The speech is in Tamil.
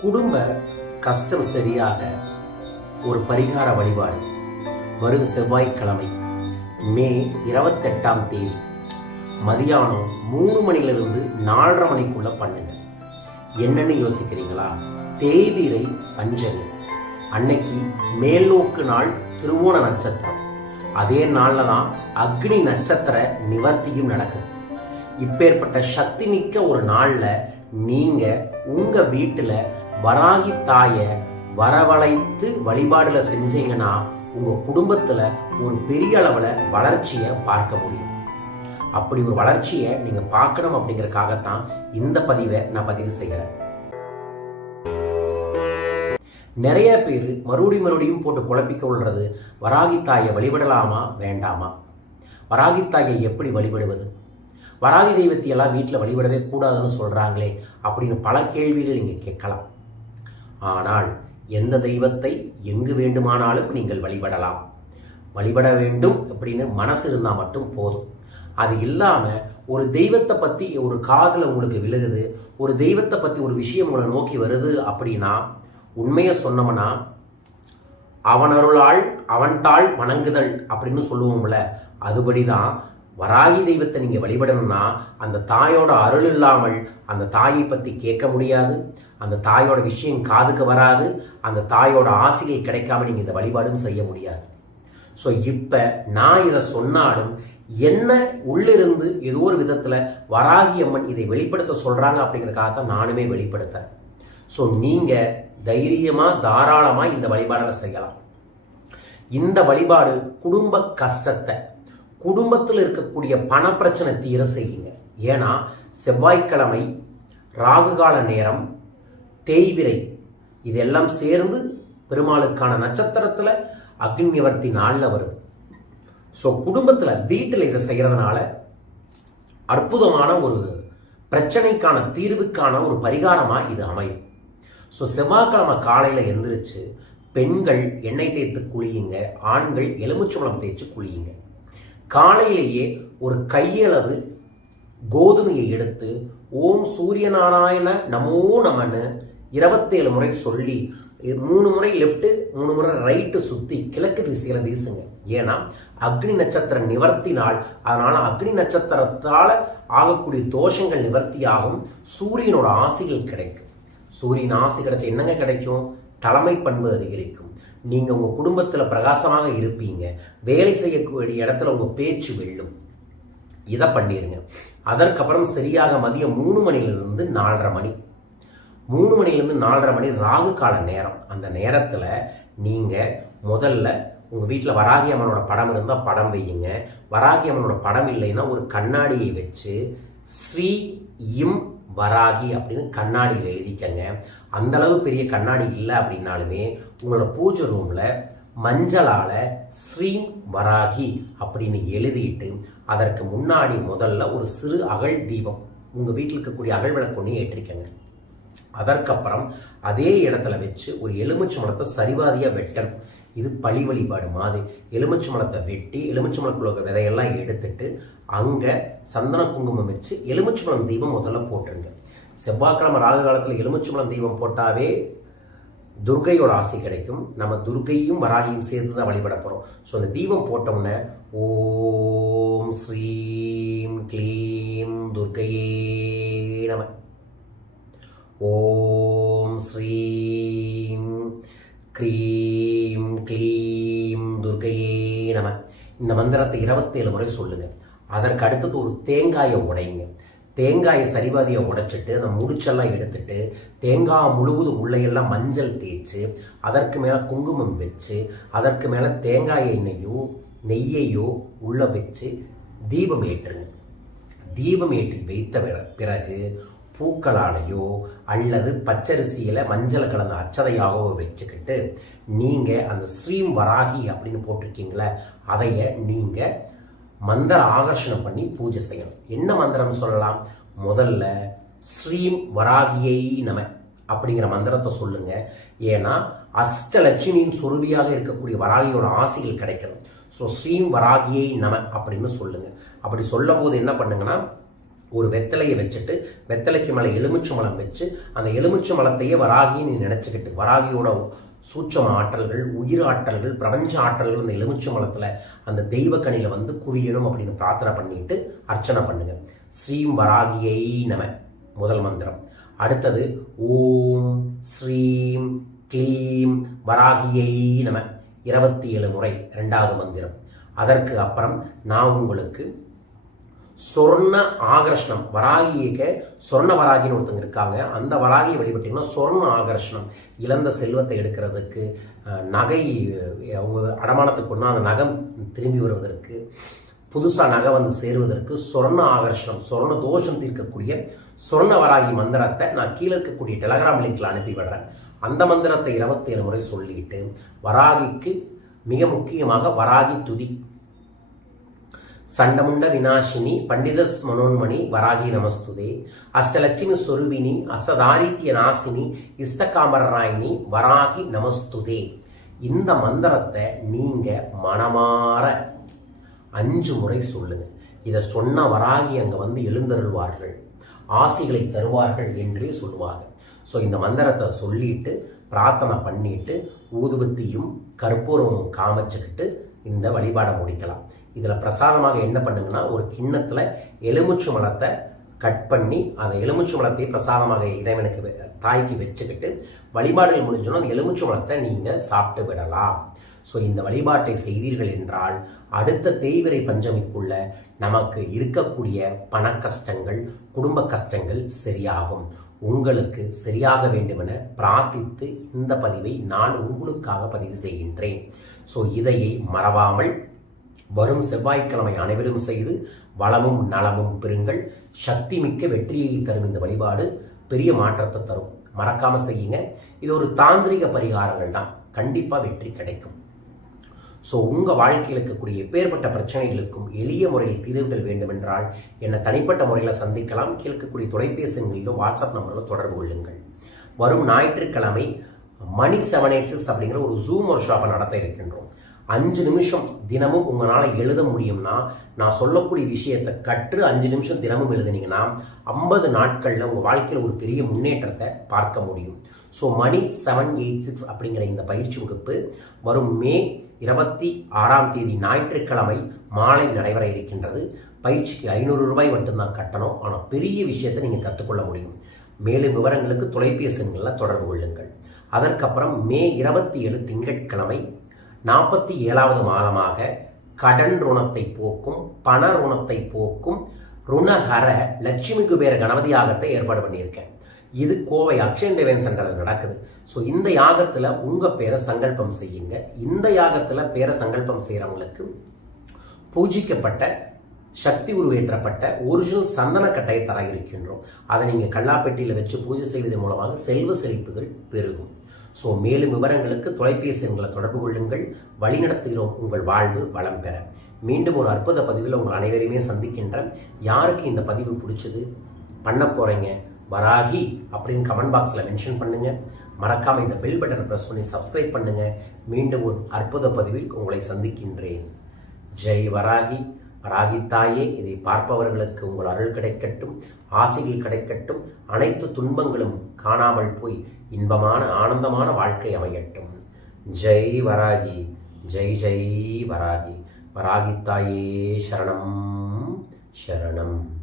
குடும்ப கஷ்டம் சரியாக ஒரு பரிகார வழிபாடு. வரும் செவ்வாய்க்கிழமை மே இருபத்தெட்டாம் தேதி. மதியானம் மூணு மணிலிருந்து நாலரை மணிக்குள்ள பண்ணுங்க. என்னன்னு யோசிக்கிறீங்களா? தேய்பிரை பஞ்சமி. அன்னைக்கு மேல்நோக்கு நாள் திருவோண நட்சத்திரம். அதே நாளில் தான் அக்னி நட்சத்திர நிவர்த்தியும் நடக்குது. இப்பேற்பட்ட சக்தி மிக்க ஒரு நாளில் நீங்க உங்க வீட்டில் வராகி தாயை வரவழைத்து வழிபாடுல செஞ்சீங்கன்னா உங்க குடும்பத்துல ஒரு பெரிய அளவில் வளர்ச்சியை பார்க்க முடியும். அப்படி ஒரு வளர்ச்சியை நீங்க பார்க்கணும் அப்படிங்கறக்காகத்தான் இந்த பதிவை நான் பதிவு செய்கிறேன். நிறைய பேர் மறுபடியும் மறுபடியும் போட்டு குழப்பிக்க உள்ளது வராகி தாயை வழிபடலாமா வேண்டாமா? வராகி தாயை எப்படி வழிபடுவது? வராகி தெய்வத்தை எல்லாம் வீட்டில் வழிபடவே கூடாதுன்னு சொல்கிறாங்களே அப்படின்னு பல கேள்விகள் இங்கே கேட்கலாம். ஆனால் எந்த தெய்வத்தை எங்கு வேண்டுமானாலும் நீங்கள் வழிபடலாம். வழிபட வேண்டும் அப்படின்னு மனசு இருந்தால் மட்டும் போதும். அது இல்லாமல் ஒரு தெய்வத்தை பற்றி ஒரு காதில் உங்களுக்கு விழுகுது ஒரு தெய்வத்தை பற்றி ஒரு விஷயம் உங்களை நோக்கி வருது அப்படின்னா உண்மையை சொன்னோம்னா அவனருளால் அவன்தாள் வணங்குதல் அப்படின்னு சொல்லுவோம்ல அதுபடி தான் வராகி தெய்வத்தை நீங்கள் வழிபடணும்னா அந்த தாயோட அருள் இல்லாமல் அந்த தாயை பற்றி கேட்க முடியாது. அந்த தாயோட விஷயம் காதுக்கு வராது அந்த தாயோட ஆசைகள் கிடைக்காம நீங்கள் இந்த வழிபாடும் செய்ய முடியாது. ஸோ இப்போ நான் இதை சொன்னாலும் என்ன உள்ளிருந்து ஏதோ ஒரு விதத்தில் வராகி அம்மன் இதை வெளிப்படுத்த சொல்கிறாங்க அப்படிங்கிறக்காக தான் நானுமே வெளிப்படுத்தேன் ஸோ நீங்கள் தைரியமாக தாராளமாக இந்த வழிபாடலை செய்யலாம். இந்த வழிபாடு குடும்ப கஷ்டத்தை குடும்பத்தில் இருக்கக்கூடிய பண பிரச்சனை தீர செய்யுங்க. ஏன்னா செவ்வாய்க்கிழமை ராகுகால நேரம் தேய்விரை இதெல்லாம் சேர்ந்து பெருமாளுக்கான நட்சத்திரத்தில் அக்னி நிவர்த்தி நாளில் வருது. ஸோ குடும்பத்தில் வீட்டில் இதை செய்கிறதுனால அற்புதமான ஒரு பிரச்சனைக்கான தீர்வுக்கான ஒரு பரிகாரமாக இது அமையும். ஸோ செவ்வாய்க்கிழமை காலையில் எந்திரிச்சு பெண்கள் எண்ணெய் தேய்த்து குளியுங்க ஆண்கள் எலுமிச்சம்பழம் தேய்ச்சி குளியுங்க. காலையிலேயே ஒரு கையளவு கோதுமையை எடுத்து ஓம் சூரிய நாராயண நமோ நமன்னு இருபத்தேழு முறை சொல்லி மூணு முறை லெஃப்ட்டு மூணு முறை ரைட்டு சுற்றி கிழக்கு திசையில் வீசுங்க. ஏன்னா அக்னி நட்சத்திர நிவர்த்தினால் அதனால் அக்னி நட்சத்திரத்தால் ஆகக்கூடிய தோஷங்கள் நிவர்த்தியாகும். சூரியனோட ஆசைகள் கிடைக்கும். சூரியன் ஆசை கிடைச்ச என்னங்க கிடைக்கும்? தலைமை பண்பு அதிகரிக்கும். நீங்கள் உங்கள் குடும்பத்தில் பிரகாசமாக இருப்பீங்க. வேலை செய்யக்கூடிய இடத்துல உங்கள் பேச்சு வெல்லும். இதை பண்ணிடுங்க அதற்கப்புறம் சரியாக மதியம் மூணு மணிலிருந்து நாலரை மணி. மூணு மணிலேருந்து நாலரை மணி ராகு கால நேரம். அந்த நேரத்தில் நீங்கள் முதல்ல உங்கள் வீட்டில் வராகி அம்மனோட படம் இருந்தால் படம் வையுங்க. வராகி அம்மனோட படம் இல்லைன்னா ஒரு கண்ணாடியை வச்சு ஸ்ரீ இம் வராகி அப்படின்னு கண்ணாடியில் எழுதிக்கங்க. அந்த அளவு பெரிய கண்ணாடி இல்லை அப்படின்னாலுமே உங்களோட பூஜை ரூமில் மஞ்சளால் ஸ்ரீம் வராகி அப்படின்னு எழுதிட்டு அதற்கு முன்னாடி முதல்ல ஒரு சிறு அகல் தீபம் உங்கள் வீட்டில் இருக்கக்கூடிய அகல் விளக்கு ஒன்று ஏற்றிக்கங்க. அதற்கப்புறம் அதே இடத்துல வச்சு ஒரு எலுமிச்சை மலத்தை சரிவாதியாக வெட்டணும். இது பழி வழிபாடு மாதிரி. எலுமிச்சை மலத்தை வெட்டி எலுமிச்சை மலக்குள்ள விதையெல்லாம் எடுத்துட்டு அங்கே சந்தன குங்குமம் வச்சு எலுமிச்சை மலம் தீபம் முதல்ல போட்டுருங்க. செவ்வாய்க்கிழமை ராகு காலத்தில் எலுமிச்சை மலம் தீபம் போட்டாவே துர்கையோட ஆசை கிடைக்கும். நம்ம துர்கையும் வராகியும் சேர்ந்து தான் வழிபட போகிறோம் ஸோ அந்த தீபம் போட்டோம்னே ஓம் ஸ்ரீம் க்ளீம் துர்கையே நம. ஓம் ஸ்ரீம் க்ரீம் க்ளீம் துர்கையே நம. இந்த மந்திரத்தை இருபத்தேழு முறை சொல்லுங்கள் அதற்கு அடுத்தது ஒரு தேங்காயை உடைங்க. தேங்காயை சரிபாதியை உடைச்சிட்டு அந்த முடிச்செல்லாம் எடுத்துட்டு தேங்காய் முழுவதும் உள்ளையெல்லாம் மஞ்சள் தேய்ச்சி அதற்கு மேலே குங்குமம் வச்சு அதற்கு மேலே தேங்காய் எண்ணெயோ நெய்யையோ உள்ளே வச்சு தீபம் ஏற்றுங்க. தீபம் ஏற்றி வைத்த பிறகு பூக்களாலேயோ அல்லது பச்சரிசியில் மஞ்சள் கலந்த அச்சதையாகவோ வச்சுக்கிட்டு நீங்கள் அந்த ஸ்ரீம் வராகி அப்படின்னு போட்டிருக்கீங்களே அதைய நீங்கள் மந்திர ஆகர்ஷணம் பண்ணி பூஜை செய்யணும். என்ன மந்திரம் சொல்லலாம்? முதல்ல ஸ்ரீம் வராகியை நம அப்படிங்கிற மந்திரத்தை சொல்லுங்க. ஏன்னா அஷ்டலட்சுமியின் சொருபியாக இருக்கக்கூடிய வராகியோட ஆசைகள் கிடைக்கணும். ஸோ ஸ்ரீம் வராகியை நம அப்படின்னு சொல்லுங்க. அப்படி சொல்லும் போது என்ன பண்ணுங்கன்னா ஒரு வெத்தலையை வச்சுட்டு வெத்தலைக்கு மேலே எலுமிச்சை மலம் வச்சு அந்த எலுமிச்சை மலத்தையே வராகின்னு நீ நினச்சிக்கிட்டு வராகியோட சூட்சம ஆற்றல்கள் உயிர் ஆற்றல்கள் பிரபஞ்ச ஆற்றல்கள் அந்த எலுமிச்சை மலத்தில் அந்த தெய்வ கனியில் வந்து குவியணும் அப்படின்னு பிரார்த்தனை பண்ணிட்டு அர்ச்சனை பண்ணுங்க. ஸ்ரீம் வராகியை நம. முதல் மந்திரம். அடுத்தது ஓம் ஸ்ரீம் க்ளீம் வராகியை நம. இருபத்தி ஏழு முறை ரெண்டாவது மந்திரம். அதற்கு அப்புறம் நான் உங்களுக்கு சொர்ண ஆகர்ஷணம். வராகியக்க சொர்ண வராகின்னு ஒருத்தங்க இருக்காங்க. அந்த வராகியை வழிபட்டிங்கன்னா சொர்ண ஆகர்ஷணம். இழந்த செல்வத்தை எடுக்கிறதுக்கு நகை அவங்க அடமானத்துக்கு கொண்டா அந்த நகம் திரும்பி வருவதற்கு புதுசாக நகை வந்து சேருவதற்கு சொர்ண ஆகர்ஷணம் சொர்ண தோஷம் தீர்க்கக்கூடிய சொர்ண வராகி மந்திரத்தை நான் கீழே இருக்கக்கூடிய டெலகிராம் லிங்க்ல அனுப்பி விடுறேன். அந்த மந்திரத்தை இருபத்தேழு முறை சொல்லிட்டு வராகிக்கு மிக முக்கியமாக வராகி துதி. சண்டமுண்ட விநாசினி பண்டிதஸ் மனோன்மணி வராகி நமஸ்துதே. அஸ்ய சொருவினி சொருபினி அசதாரித்ய நாசினி இஷ்டகாமரராயினி வராகி நமஸ்துதே. இந்த மந்திரத்தை நீங்க மனமாற அஞ்சு முறை சொல்லுங்க. இதை சொன்ன வராகி அங்க வந்து எழுந்தருள்வார்கள். ஆசிகளை தருவார்கள் என்றே சொல்லுவாங்க. ஸோ இந்த மந்திரத்தை சொல்லிட்டு பிரார்த்தனை பண்ணிட்டு ஊதுபத்தியும் கற்பூரமும் காமிச்சுக்கிட்டு இந்த வழிபாடை முடிக்கலாம். இதில் பிரசாதமாக என்ன பண்ணுங்கன்னா ஒரு கிண்ணத்தில் எலுமிச்சை மலத்தை கட் பண்ணி அந்த எலுமிச்சை மலத்தை பிரசாதமாக இறைவனுக்கு தாய்க்கு வச்சுக்கிட்டு வழிபாடுகள் முடிஞ்சோன்னா அந்த எலுமிச்சை மலத்தை நீங்கள் சாப்பிட்டு விடலாம். ஸோ இந்த வழிபாட்டை செய்தீர்கள் என்றால் அடுத்த தேய்விரை பஞ்சமிக்குள்ள நமக்கு இருக்கக்கூடிய பண கஷ்டங்கள் குடும்ப கஷ்டங்கள் சரியாகும். உங்களுக்கு சரியாக வேண்டுமென பிரார்த்தித்து இந்த பதிவை நான் உங்களுக்காக பதிவு செய்கின்றேன். ஸோ இதையை மறவாமல் வரும் செவ்வாய்க்கிழமை அனைவரும் செய்து வளமும் நலமும் பெறுங்கள். சக்தி மிக்க வெற்றியை தரும் இந்த வழிபாடு பெரிய மாற்றத்தை தரும். மறக்காமல் செய்யுங்க. இது ஒரு தாந்திரிக பரிகாரங்கள் தான். கண்டிப்பாக வெற்றி கிடைக்கும். ஸோ உங்கள் வாழ்க்கையில் இருக்கக்கூடிய எப்பேற்பட்ட பிரச்சனைகளுக்கும் எளிய முறையில் தீர்வுகள் வேண்டுமென்றால் என்னை தனிப்பட்ட முறையில் சந்திக்கலாம். கேட்கக்கூடிய தொலைபேசிங்களிலோ வாட்ஸ்அப் நம்பரில் தொடர்பு கொள்ளுங்கள். வரும் ஞாயிற்றுக்கிழமை மணி செவன் எயிட் சிக்ஸ் அப்படிங்கிற ஒரு ஜூம் ஒர்க் ஷாப்பை நடத்த இருக்கின்றோம். அஞ்சு நிமிஷம் தினமும் உங்களால் எழுத முடியும்னா நான் சொல்லக்கூடிய விஷயத்தை கற்று அஞ்சு நிமிஷம் தினமும் எழுதுனீங்கன்னா ஐம்பது நாட்களில் உங்கள் வாழ்க்கையில் ஒரு பெரிய முன்னேற்றத்தை பார்க்க முடியும். ஸோ மணி செவன் எயிட் சிக்ஸ் அப்படிங்கிற இந்த பயிற்சி வகுப்பு வரும் மே இருபத்தி ஆறாம் தேதி ஞாயிற்றுக்கிழமை மாலை நடைபெற இருக்கின்றது. பயிற்சிக்கு ஐநூறு ரூபாய் மட்டும்தான் கட்டணும். ஆனால் பெரிய விஷயத்தை நீங்கள் கற்றுக்கொள்ள முடியும். மேலும் விவரங்களுக்கு தொலைபேசிகளில் தொடர்பு கொள்ளுங்கள். அதற்கப்புறம் மே இருபத்தி ஏழு திங்கட்கிழமை நாற்பத்தி ஏழாவது மாதமாக கடன் ருணத்தை போக்கும் பண ருணத்தை போக்கும் ருணஹர லட்சுமி குபேர கணபதி ஆகத்தை ஏற்பாடு பண்ணியிருக்கேன். இது கோவை அக்ஷன் தேவன் சென்டரில் நடக்குது. ஸோ இந்த யாகத்தில் உங்கள் பேரை சங்கல்பம் செய்யுங்க. இந்த யாகத்தில் பேரை சங்கல்பம் செய்கிறவங்களுக்கு பூஜிக்கப்பட்ட சக்தி உருவேற்றப்பட்ட ஒரிஜினல் சந்தனக்கட்டையை தர இருக்கின்றோம். அதை நீங்கள் கல்லாப்பெட்டியில் வச்சு பூஜை செய்வதன் மூலமாக செல்வ செழிப்புகள் பெருகும். ஸோ மேலும் விவரங்களுக்கு தொலைபேசி எண்களை தொடர்பு கொள்ளுங்கள். வழிநடத்துகிறோம் உங்கள் வாழ்வு வளம் பெற. மீண்டும் ஒரு அற்புத பதிவில் உங்கள் அனைவரையுமே சந்திக்கின்றேன். யாருக்கு இந்த பதிவு பிடிச்சது? பண்ண போகிறீங்க வராகி அப்படின்னு கமெண்ட் பாக்ஸில் மென்ஷன் பண்ணுங்க. மறக்காமல் இந்த பெல் பட்டனை ப்ரெஸ் பண்ணி சப்ஸ்கிரைப் பண்ணுங்க. மீண்டும் ஒரு அற்புத பதிவில் உங்களை சந்திக்கின்றேன். ஜெய் வராகி. வராகி தாயே இதை பார்ப்பவர்களுக்கு உங்கள் அருள் கிடைக்கட்டும் ஆசைகள் கிடைக்கட்டும் அனைத்து துன்பங்களும் காணாமல் போய் இன்பமான ஆனந்தமான வாழ்க்கை அமையட்டும். ஜெய் வராகி. ஜெய் ஜெய் வராகி. வராகி தாயே சரணம் சரணம்.